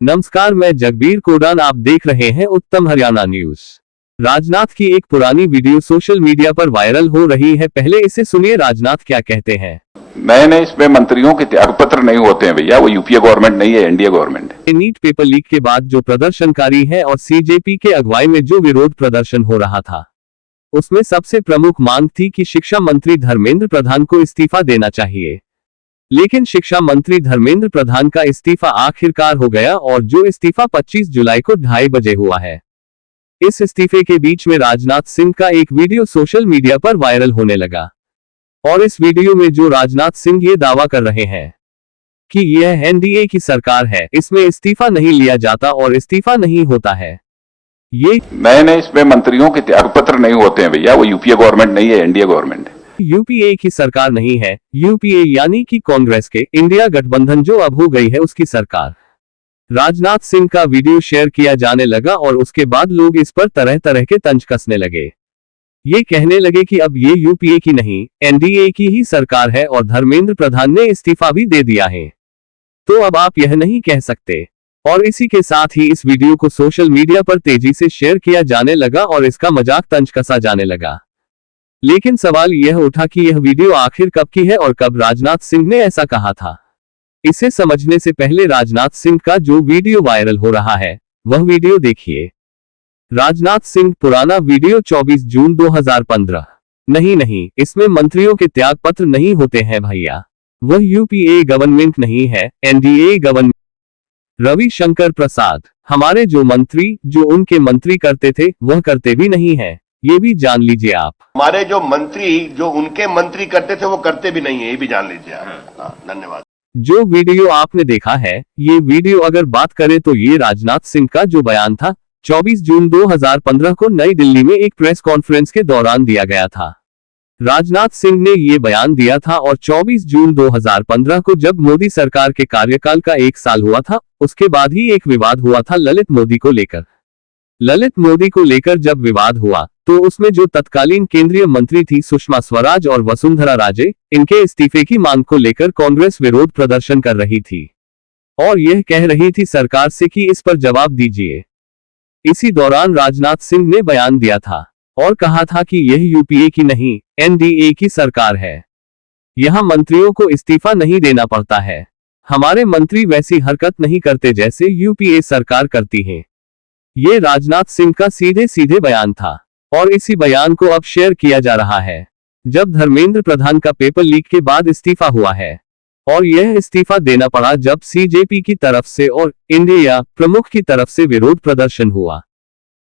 नमस्कार, मैं जगबीर कोडान। आप देख रहे हैं उत्तम हरियाणा न्यूज। राजनाथ की एक पुरानी वीडियो सोशल मीडिया पर वायरल हो रही है। पहले इसे सुनिए, राजनाथ क्या कहते हैं। नए इसमें मंत्रियों के त्यागपत्र नहीं होते हैं भैया, वो यूपीए गवर्नमेंट नहीं है, एनडीए गवर्नमेंट है। नीट पेपर लीक के बाद जो प्रदर्शनकारी है और सीजेपी के अगुवाई में जो विरोध प्रदर्शन हो रहा था, उसमें सबसे प्रमुख मांग थी कि शिक्षा मंत्री धर्मेंद्र प्रधान को इस्तीफा देना चाहिए। लेकिन शिक्षा मंत्री धर्मेंद्र प्रधान का इस्तीफा आखिरकार हो गया और जो इस्तीफा 25 जुलाई को 2:30 बजे हुआ है। इस इस्तीफे के बीच में राजनाथ सिंह का एक वीडियो सोशल मीडिया पर वायरल होने लगा और इस वीडियो में जो राजनाथ सिंह ये दावा कर रहे हैं कि यह एनडीए की सरकार है, इसमें इस्तीफा नहीं लिया जाता और इस्तीफा नहीं होता है। ये नए इसमें मंत्रियों के त्यागपत्र नहीं होते हैं भैया, वो यूपीए गवर्नमेंट नहीं है, एनडीए गवर्नमेंट है। यूपीए की सरकार नहीं है, यूपीए यानी कि कांग्रेस के इंडिया गठबंधन जो अब हो गई है उसकी सरकार। राजनाथ सिंह का वीडियो शेयर किया जाने लगा और उसके बाद लोग इस पर तरह तरह के तंज कसने लगे। ये कहने लगे कि अब ये यूपीए की नहीं, एनडीए की ही सरकार है और धर्मेंद्र प्रधान ने इस्तीफा भी दे दिया है, तो अब आप यह नहीं कह सकते। और इसी के साथ ही इस वीडियो को सोशल मीडिया पर तेजी से शेयर किया जाने लगा और इसका मजाक तंज कसा जाने लगा। लेकिन सवाल यह उठा कि यह वीडियो आखिर कब की है और कब राजनाथ सिंह ने ऐसा कहा था। इसे समझने से पहले राजनाथ सिंह का जो वीडियो वायरल हो रहा है वह वीडियो देखिए। राजनाथ सिंह पुराना वीडियो 24 जून 2015। नहीं, इसमें मंत्रियों के त्यागपत्र नहीं होते हैं भैया, वह यूपीए गवर्नमेंट नहीं है, एनडीए गवर्नमेंट। रविशंकर प्रसाद, हमारे जो मंत्री जो उनके मंत्री करते थे वह करते भी नहीं है, ये भी जान लीजिए आप। हमारे जो मंत्री जो उनके मंत्री करते थे वो करते भी नहीं है, ये भी जान लीजिए आप। धन्यवाद। जो वीडियो आपने देखा है, ये वीडियो अगर बात करें तो ये राजनाथ सिंह का जो बयान था 24 जून 2015 को नई दिल्ली में एक प्रेस कॉन्फ्रेंस के दौरान दिया गया था। राजनाथ सिंह ने ये बयान दिया था और 24 जून 2015 को जब मोदी सरकार के कार्यकाल का 1 साल हुआ था, उसके बाद ही एक विवाद हुआ था ललित मोदी को लेकर। ललित मोदी को लेकर जब विवाद हुआ तो उसमें जो तत्कालीन केंद्रीय मंत्री थी सुषमा स्वराज और वसुंधरा राजे, इनके इस्तीफे की मांग को लेकर कांग्रेस विरोध प्रदर्शन कर रही थी और यह कह रही थी सरकार से कि इस पर जवाब दीजिए। इसी दौरान राजनाथ सिंह ने बयान दिया था और कहा था कि यह यूपीए की नहीं, एनडीए की सरकार है, यहां मंत्रियों को इस्तीफा नहीं देना पड़ता है, हमारे मंत्री वैसी हरकत नहीं करते जैसे यूपीए सरकार करती है। ये राजनाथ सिंह का सीधे सीधे बयान था और इसी बयान को अब शेयर किया जा रहा है जब धर्मेंद्र प्रधान का पेपर लीक के बाद इस्तीफा हुआ है और यह इस्तीफा देना पड़ा जब सीजेपी की तरफ से और इंडिया प्रमुख की तरफ से विरोध प्रदर्शन हुआ।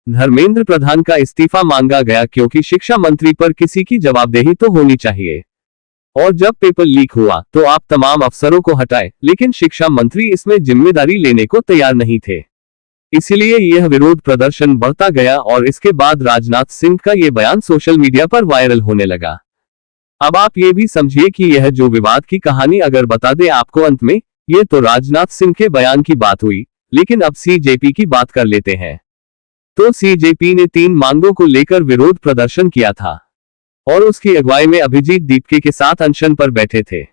धर्मेंद्र प्रधान का इस्तीफा मांगा गया क्योंकि शिक्षा मंत्री पर किसी की जवाबदेही तो होनी चाहिए और जब पेपर लीक हुआ तो आप तमाम अफसरों को हटाए, लेकिन शिक्षा मंत्री इसमें जिम्मेदारी लेने को तैयार नहीं थे। इसलिए यह विरोध प्रदर्शन बढ़ता गया और इसके बाद राजनाथ सिंह का यह बयान सोशल मीडिया पर वायरल होने लगा। अब आप ये भी समझिए कि यह जो विवाद की कहानी अगर बता दे आपको अंत में, ये तो राजनाथ सिंह के बयान की बात हुई, लेकिन अब सीजेपी की बात कर लेते हैं। तो सीजेपी ने 3 मांगों को लेकर विरोध प्रदर्शन किया था और उसकी अगुवाई में अभिजीत दीपके के साथ अनशन पर बैठे थे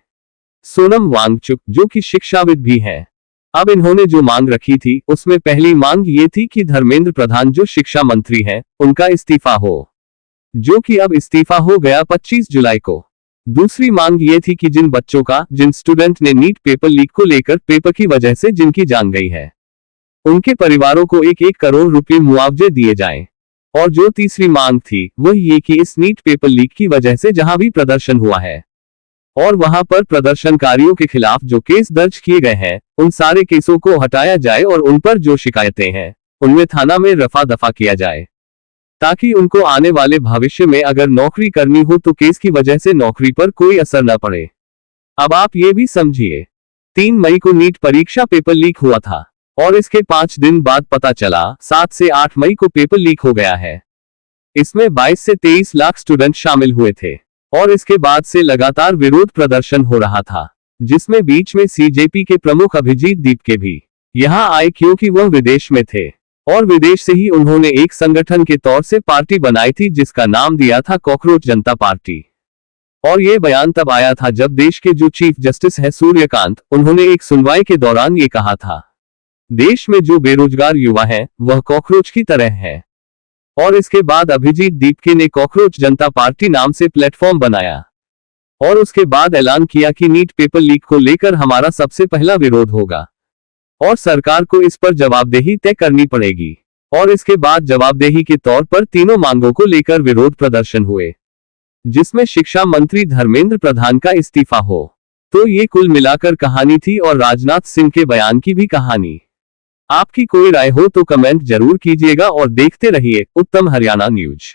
सोनम वांगचुक, जो कि शिक्षाविद भी हैं। अब इन्होंने जो मांग रखी थी उसमें पहली मांग ये थी कि धर्मेंद्र प्रधान जो शिक्षा मंत्री हैं उनका इस्तीफा हो, जो कि अब इस्तीफा हो गया 25 जुलाई को। दूसरी मांग ये थी कि जिन बच्चों का जिन स्टूडेंट ने नीट पेपर लीक को लेकर पेपर की वजह से जिनकी जान गई है, उनके परिवारों को 1-1 करोड़ रुपए मुआवजे दिए जाएं। और जो तीसरी मांग थी वह ये कि इस नीट पेपर लीक की वजह से जहां भी प्रदर्शन हुआ है और वहां पर प्रदर्शनकारियों के खिलाफ जो केस दर्ज किए गए हैं, उन सारे केसों को हटाया जाए और उन पर जो शिकायतें हैं उनमें थाना में रफा दफा किया जाए, ताकि उनको आने वाले भविष्य में अगर नौकरी करनी हो तो केस की वजह से नौकरी पर कोई असर न पड़े। अब आप ये भी समझिए, 3 मई को नीट परीक्षा पेपर लीक हुआ था और इसके 5 दिन बाद पता चला 7 से 8 मई को पेपर लीक हो गया है। इसमें 22 से 23 लाख स्टूडेंट शामिल हुए थे और इसके बाद से लगातार विरोध प्रदर्शन हो रहा था, जिसमें बीच में सीजेपी के प्रमुख अभिजीत दीपके भी यहां आए क्योंकि वह विदेश में थे और विदेश से ही उन्होंने एक संगठन के तौर से पार्टी बनाई थी जिसका नाम दिया था कॉकरोच जनता पार्टी। और ये बयान तब आया था जब देश के जो चीफ जस्टिस है सूर्यकांत, उन्होंने एक सुनवाई के दौरान ये कहा था देश में जो बेरोजगार युवा है वह कॉकरोच की तरह है। और इसके बाद अभिजीत दीपके ने कॉकरोच जनता पार्टी नाम से प्लेटफॉर्म बनाया और उसके बाद ऐलान किया कि नीट पेपर लीक को लेकर हमारा सबसे पहला विरोध होगा और सरकार को इस पर जवाबदेही तय करनी पड़ेगी। और इसके बाद जवाबदेही के तौर पर तीनों मांगों को लेकर विरोध प्रदर्शन हुए, जिसमें शिक्षा मंत्री धर्मेंद्र प्रधान का इस्तीफा हो। तो ये कुल मिलाकर कहानी थी और राजनाथ सिंह के बयान की भी कहानी। आपकी कोई राय हो तो कमेंट जरूर कीजिएगा और देखते रहिए उत्तम हरियाणा न्यूज।